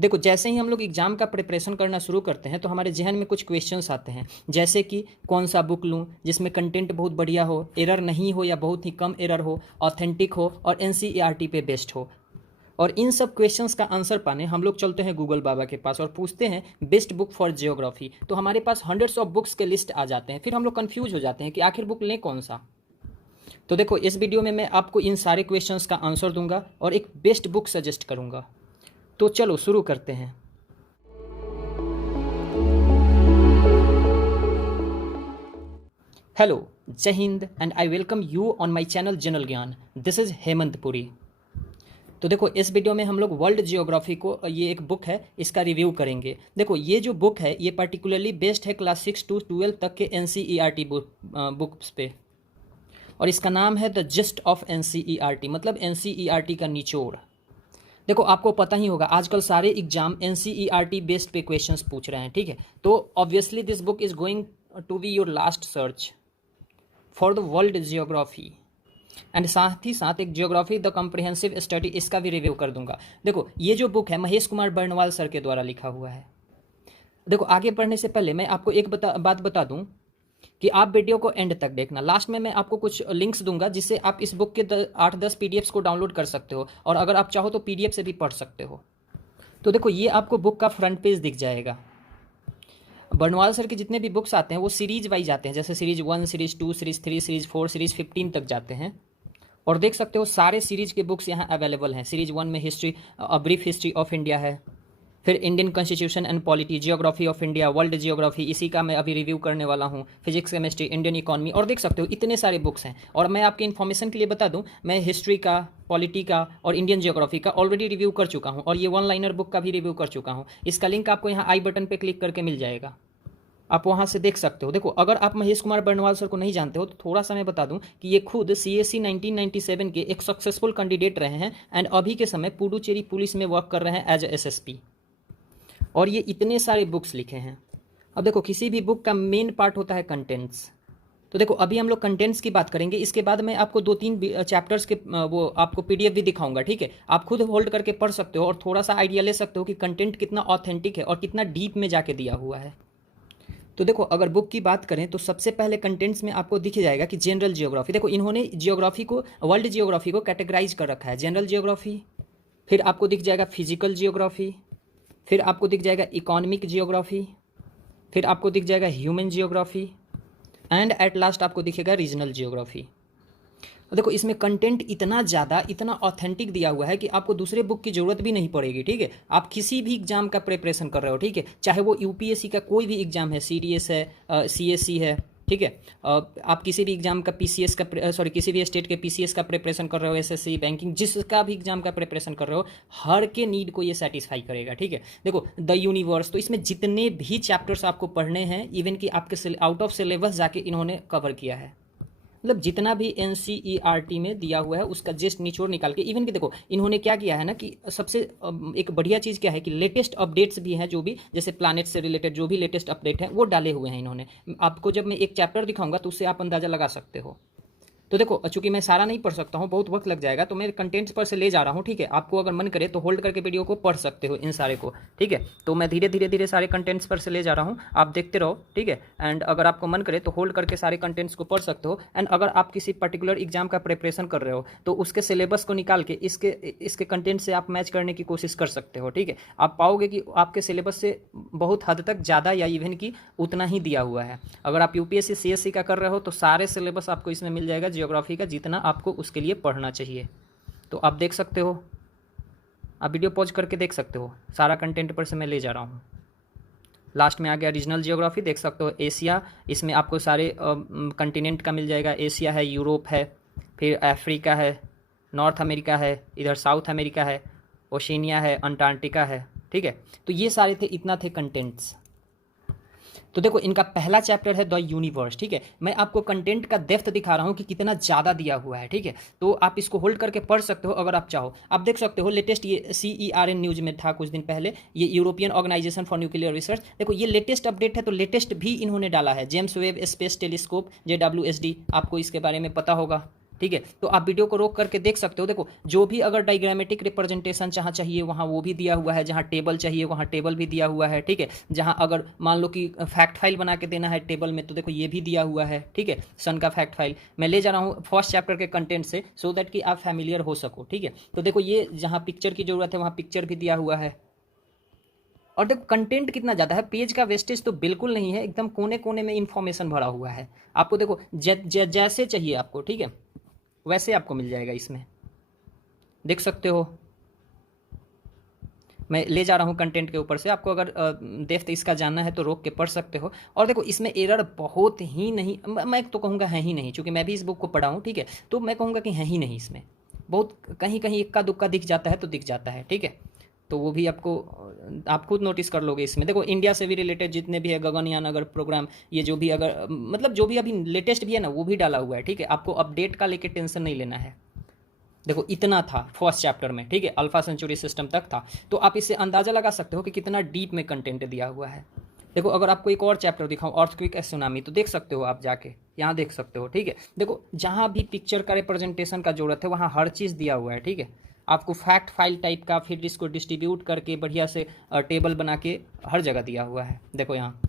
देखो, जैसे ही हम लोग एग्ज़ाम का प्रिपरेशन करना शुरू करते हैं तो हमारे जहन में कुछ क्वेश्चंस आते हैं, जैसे कि कौन सा बुक लूँ जिसमें कंटेंट बहुत बढ़िया हो, एरर नहीं हो या बहुत ही कम एरर हो, ऑथेंटिक हो और एनसीईआरटी पे बेस्ड हो। और इन सब क्वेश्चंस का आंसर पाने हम लोग चलते हैं गूगल बाबा के पास और पूछते हैं बेस्ट बुक फॉर जियोग्राफी। तो हमारे पास हंड्रेड्स ऑफ बुक्स के लिस्ट आ जाते हैं, फिर हम लोग कन्फ्यूज हो जाते हैं कि आखिर बुक लें कौन सा। तो देखो, इस वीडियो में मैं आपको इन सारे क्वेश्चंस का आंसर दूंगा और एक बेस्ट बुक सजेस्ट करूंगा। तो चलो शुरू करते हैं। हेलो, जय हिंद and I welcome you on my channel General Gyan. This is Hemant Puri. तो देखो, इस वीडियो में हम लोग वर्ल्ड जियोग्राफी को, ये एक बुक है, इसका रिव्यू करेंगे। देखो, ये जो बुक है ये पर्टिकुलरली बेस्ड है क्लास 6 to 12 तक के एनसीईआरटी बुक्स पे, और इसका नाम है द जिस्ट ऑफ एनसीईआरटी, मतलब एनसीईआरटी का निचोड़। देखो, आपको पता ही होगा आजकल सारे एग्जाम एनसीईआरटी बेस्ड पे क्वेश्चंस पूछ रहे हैं, ठीक है। तो obviously this book is going to be your last search for the world geography. And साथ ही साथ एक जियोग्राफी द कॉम्प्रिहेंसिव स्टडी, इसका भी रिव्यू कर दूंगा। देखो, ये जो बुक है महेश कुमार बर्नवाल सर के द्वारा लिखा हुआ है। देखो, आगे बढ़ने से पहले मैं आपको एक बात बता दूं कि आप वीडियो को एंड तक देखना। लास्ट में मैं आपको कुछ लिंक्स दूंगा जिससे आप इस बुक के 8-10 पीडीएफ्स को डाउनलोड कर सकते हो, और अगर आप चाहो तो पीडीएफ से भी पढ़ सकते हो। तो देखो, ये आपको बुक का फ्रंट पेज दिख जाएगा। बर्नवाल सर के जितने भी बुक्स आते हैं वो सीरीज वाइज आते हैं, जैसे series 1, series 2, series 3, series 4, series 15 तक जाते हैं। और देख सकते हो सारे सीरीज के बुक्स यहाँ अवेलेबल हैं। सीरीज 1 में history, a brief history of India है, फिर Indian constitution and polity, geography of India, world geography, इसी का मैं अभी रिव्यू करने वाला हूँ, फिजिक्स, केमिस्ट्री, इंडियन इकोनॉमी, और देख सकते हो इतने सारे बुक्स हैं। और मैं आपके इन्फॉर्मेशन के लिए बता दूँ, मैं हिस्ट्री का, पॉलिटी का और इंडियन जियोग्राफी का ऑलरेडी रिव्यू कर चुका हूँ, और ये 1 लाइनर बुक का भी रिव्यू कर चुका हूँ। इसका लिंक आपको यहाँ आई बटन पर क्लिक करके मिल जाएगा, आप वहाँ से देख सकते हो। देखो, अगर आप महेश कुमार बर्नवाल सर को नहीं जानते हो तो थोड़ा सा मैं बता दूं कि ये खुद सीएससी 1997 के एक सक्सेसफुल कैंडिडेट रहे हैं, एंड अभी के समय पुडुचेरी पुलिस में वर्क कर रहे हैं एज एसएसपी। और ये इतने सारे बुक्स लिखे हैं। अब देखो, किसी भी बुक का मेन पार्ट होता है कंटेंट्स। तो देखो, अभी हम लोग कंटेंट्स की बात करेंगे, इसके बाद मैं आपको 2-3 चैप्टर्स के वो आपको पीडीएफ भी दिखाऊंगा, ठीक है। आप खुद होल्ड करके पढ़ सकते हो और थोड़ा सा आइडिया ले सकते हो कि कंटेंट कितना ऑथेंटिक है और कितना डीप में जाके दिया हुआ है। तो देखो, अगर बुक की बात करें तो सबसे पहले कंटेंट्स में आपको दिख जाएगा कि जनरल जियोग्राफी। देखो, इन्होंने जियोग्राफी को, वर्ल्ड जियोग्राफी को कैटेगराइज कर रखा है। जनरल जियोग्राफी, फिर आपको दिख जाएगा फिजिकल जियोग्राफी, फिर आपको दिख जाएगा इकोनॉमिक जियोग्राफी, फिर आपको दिख जाएगा human geography, and at last आपको दिखेगा रीजनल जियोग्राफी। देखो, इसमें कंटेंट इतना ज़्यादा, इतना ऑथेंटिक दिया हुआ है कि आपको दूसरे बुक की ज़रूरत भी नहीं पड़ेगी, ठीक है। आप किसी भी एग्जाम का प्रिपरेशन कर रहे हो, ठीक है, चाहे वो यूपीएससी का कोई भी एग्जाम है, सीडीएस है, सीएससी है, ठीक है, आप किसी भी एग्जाम का पीसीएस का, सॉरी, किसी भी स्टेट के पीसीएस का प्रिपरेशन कर रहे हो, एसएससी, बैंकिंग, जिसका भी एग्जाम का प्रिपरेशन कर रहे हो, हर के नीड को ये सेटिस्फाई करेगा, ठीक है। देखो, द यूनिवर्स, तो इसमें जितने भी चैप्टर्स आपको पढ़ने हैं, इवन कि आपके आउट ऑफ सिलेबस जाके इन्होंने कवर किया है। मतलब जितना भी एनसीईआरटी में दिया हुआ है उसका जस्ट निचोड़ निकाल के, इवन कि देखो इन्होंने क्या किया है ना कि सबसे एक बढ़िया चीज़ क्या है कि लेटेस्ट अपडेट्स भी हैं, जो भी जैसे प्लैनेट से रिलेटेड जो भी लेटेस्ट अपडेट है वो डाले हुए हैं इन्होंने। आपको जब मैं एक चैप्टर दिखाऊंगा तो उससे आप अंदाज़ा लगा सकते हो। तो देखो, चूंकि मैं सारा नहीं पढ़ सकता हूँ, बहुत वक्त लग जाएगा, तो मैं कंटेंट्स पर से ले जा रहा हूँ, ठीक है। आपको अगर मन करे तो होल्ड करके वीडियो को पढ़ सकते हो इन सारे को, ठीक है। तो मैं धीरे सारे कंटेंट्स पर से ले जा रहा हूँ, आप देखते रहो, ठीक है। एंड अगर आपको मन करे तो होल्ड करके सारे कंटेंट्स को पढ़ सकते हो। एंड अगर आप किसी पर्टिकुलर एग्जाम का प्रिपरेशन कर रहे हो तो उसके सिलेबस को निकाल के इसके कंटेंट से आप मैच करने की कोशिश कर सकते हो, ठीक है। आप पाओगे कि आपके सिलेबस से बहुत हद तक ज़्यादा या इवन कि उतना ही दिया हुआ है। अगर आप यूपीएससी सीएससी का कर रहे हो तो सारे सिलेबस आपको इसमें मिल जाएगा, जियोग्राफी का जितना आपको उसके लिए पढ़ना चाहिए। तो आप देख सकते हो, आप वीडियो पॉज करके देख सकते हो, सारा कंटेंट पर से मैं ले जा रहा हूँ। लास्ट में आ गया रीजनल जियोग्राफी, देख सकते हो एशिया, इसमें आपको सारे कंटिनेंट का मिल जाएगा। एशिया है, यूरोप है, फिर अफ्रीका है, नॉर्थ अमेरिका है, इधर साउथ अमेरिका है, ओशिनिया है, अंटार्कटिका है, ठीक है। तो ये सारे थे, इतना थे कंटेंट्स। तो देखो, इनका पहला चैप्टर है द यूनिवर्स, ठीक है। मैं आपको कंटेंट का डेप्थ दिखा रहा हूँ कि कितना ज़्यादा दिया हुआ है, ठीक है। तो आप इसको होल्ड करके पढ़ सकते हो अगर आप चाहो। आप देख सकते हो लेटेस्ट, ये CERN न्यूज़ में था कुछ दिन पहले, ये European organisation for nuclear research. देखो, ये लेटेस्ट अपडेट है, तो लेटेस्ट भी इन्होंने डाला है। James Webb space telescope, JWST, आपको इसके बारे में पता होगा, ठीक है। तो आप वीडियो को रोक करके देख सकते हो। देखो जो भी अगर डायग्रामेटिक रिप्रेजेंटेशन जहाँ चाहिए वहाँ वो भी दिया हुआ है, जहाँ टेबल चाहिए वहाँ टेबल भी दिया हुआ है, ठीक है। जहाँ अगर मान लो कि फैक्ट फाइल बना के देना है टेबल में, तो देखो ये भी दिया हुआ है, ठीक है। सन का फैक्ट फाइल मैं ले जा रहा हूँ फर्स्ट चैप्टर के कंटेंट से, सो दैट कि आप फैमिलियर हो सको, ठीक है। तो देखो ये जहाँ पिक्चर की जरूरत है वहाँ पिक्चर भी दिया हुआ है। और देखो कंटेंट कितना ज़्यादा है, पेज का वेस्टेज तो बिल्कुल नहीं है, एकदम कोने कोने में इंफॉर्मेशन भरा हुआ है। आपको देखो जैसे चाहिए आपको, ठीक है, वैसे आपको मिल जाएगा इसमें, देख सकते हो। मैं ले जा रहा हूँ कंटेंट के ऊपर से, आपको अगर डेप्थ इसका जानना है तो रोक के पढ़ सकते हो। और देखो इसमें एरर बहुत ही नहीं, मैं तो कहूँगा है ही नहीं, क्योंकि मैं भी इस बुक को पढ़ा हूँ, ठीक है। तो मैं कहूँगा कि है ही नहीं इसमें, बहुत कहीं कहीं इक्का दुक्का दिख जाता है तो दिख जाता है, ठीक है। तो वो भी आपको आप खुद नोटिस कर लोगे इसमें। देखो इंडिया से भी रिलेटेड जितने भी है गगनयान अगर प्रोग्राम, ये जो भी अगर मतलब जो भी अभी लेटेस्ट भी है ना वो भी डाला हुआ है, ठीक है। आपको अपडेट का लेके टेंशन नहीं लेना है। देखो इतना था फर्स्ट चैप्टर में, ठीक है, अल्फा सेंचुरी सिस्टम तक था। तो आप इससे अंदाज़ा लगा सकते हो कि कितना डीप में कंटेंट दिया हुआ है। देखो अगर आपको एक और चैप्टर दिखाऊं, अर्थक्वेक एंड सुनामी, तो देख सकते हो आप जाके यहाँ देख सकते हो, ठीक है। देखो जहाँ भी पिक्चर का रिप्रेजेंटेशन का जरूरत है वहाँ हर चीज़ दिया हुआ है, ठीक है। आपको फैक्ट फाइल टाइप का फिर इसको डिस्ट्रीब्यूट करके बढ़िया से टेबल बना के हर जगह दिया हुआ है, देखो यहाँ।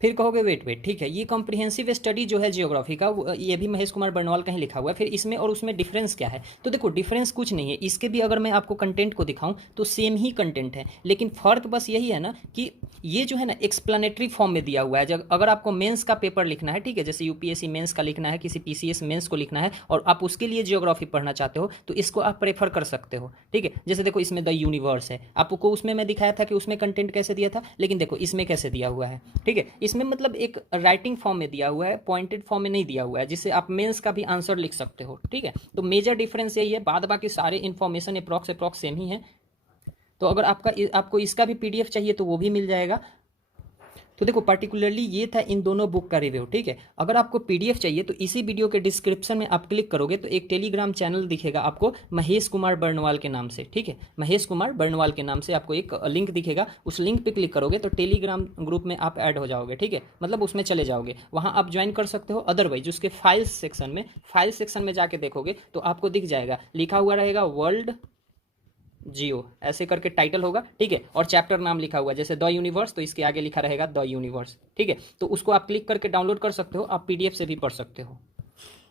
फिर कहोगे वेट ठीक है, ये कॉम्प्रिहेंसिव स्टडी जो है जियोग्राफी का, ये भी महेश कुमार बर्नवाल का ही लिखा हुआ है। फिर इसमें और उसमें डिफरेंस क्या है? तो देखो डिफरेंस कुछ नहीं है, इसके भी अगर मैं आपको कंटेंट को दिखाऊं तो सेम ही कंटेंट है, लेकिन फ़र्क बस यही है ना कि ये जो है ना एक्सप्लेनेटरी फॉर्म में दिया हुआ है। जब अगर आपको मेंस का पेपर लिखना है, ठीक है, जैसे यूपीएससी मेंस का लिखना है, किसी पीसीएस मेंस को लिखना है और आप उसके लिए जियोग्राफी पढ़ना चाहते हो, तो इसको आप प्रेफर कर सकते हो, ठीक है। जैसे देखो इसमें द यूनिवर्स है, आपको उसमें मैं दिखाया था कि उसमें कंटेंट कैसे दिया था, लेकिन देखो इसमें कैसे दिया हुआ है, ठीक है। इसमें मतलब एक राइटिंग फॉर्म में दिया हुआ है, पॉइंटेड फॉर्म में नहीं दिया हुआ है, जिससे आप मेंस का भी आंसर लिख सकते हो, ठीक है। तो मेजर डिफरेंस यही है, बाद बाकी सारे इन्फॉर्मेशन अप्रॉक्स सेम ही है। तो अगर आपको इसका भी पीडीएफ चाहिए तो वो भी मिल जाएगा। तो देखो पर्टिकुलरली ये था इन दोनों बुक का रिव्यू, ठीक है। अगर आपको पीडीएफ चाहिए तो इसी वीडियो के डिस्क्रिप्शन में आप क्लिक करोगे तो एक टेलीग्राम चैनल दिखेगा आपको महेश कुमार बर्नवाल के नाम से, ठीक है। महेश कुमार बर्नवाल के नाम से आपको एक लिंक दिखेगा, उस लिंक पे क्लिक करोगे तो टेलीग्राम ग्रुप में आप ऐड हो जाओगे, ठीक है। मतलब उसमें चले जाओगे, वहाँ आप ज्वाइन कर सकते हो। अदरवाइज उसके फाइल्स सेक्शन में जाके देखोगे तो आपको दिख जाएगा, लिखा हुआ रहेगा वर्ल्ड जियो, ऐसे करके टाइटल होगा, ठीक है। और चैप्टर नाम लिखा हुआ है, जैसे द यूनिवर्स तो इसके आगे लिखा रहेगा द यूनिवर्स, ठीक है। तो उसको आप क्लिक करके डाउनलोड कर सकते हो, आप पीडीएफ से भी पढ़ सकते हो।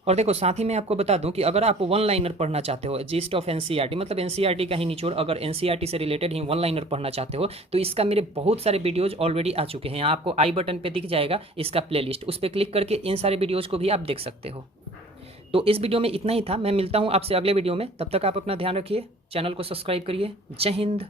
और देखो साथ ही मैं आपको बता दूं कि अगर आप वन लाइनर पढ़ना चाहते हो, जीस्ट ऑफ एनसीईआरटी, मतलब एनसीईआरटी का ही निचोड़, अगर एनसीईआरटी से रिलेटेड ही वन लाइनर पढ़ना चाहते हो तो इसका मेरे बहुत सारे वीडियोज ऑलरेडी आ चुके हैं। यहाँ आपको आई बटन पे दिख जाएगा इसका प्लेलिस्ट, उस पर क्लिक करके इन सारे वीडियोज़ को भी आप देख सकते हो। तो इस वीडियो में इतना ही था, मैं मिलता हूँ आपसे अगले वीडियो में, तब तक आप अपना ध्यान रखिए, चैनल को सब्सक्राइब करिए। जय हिंद।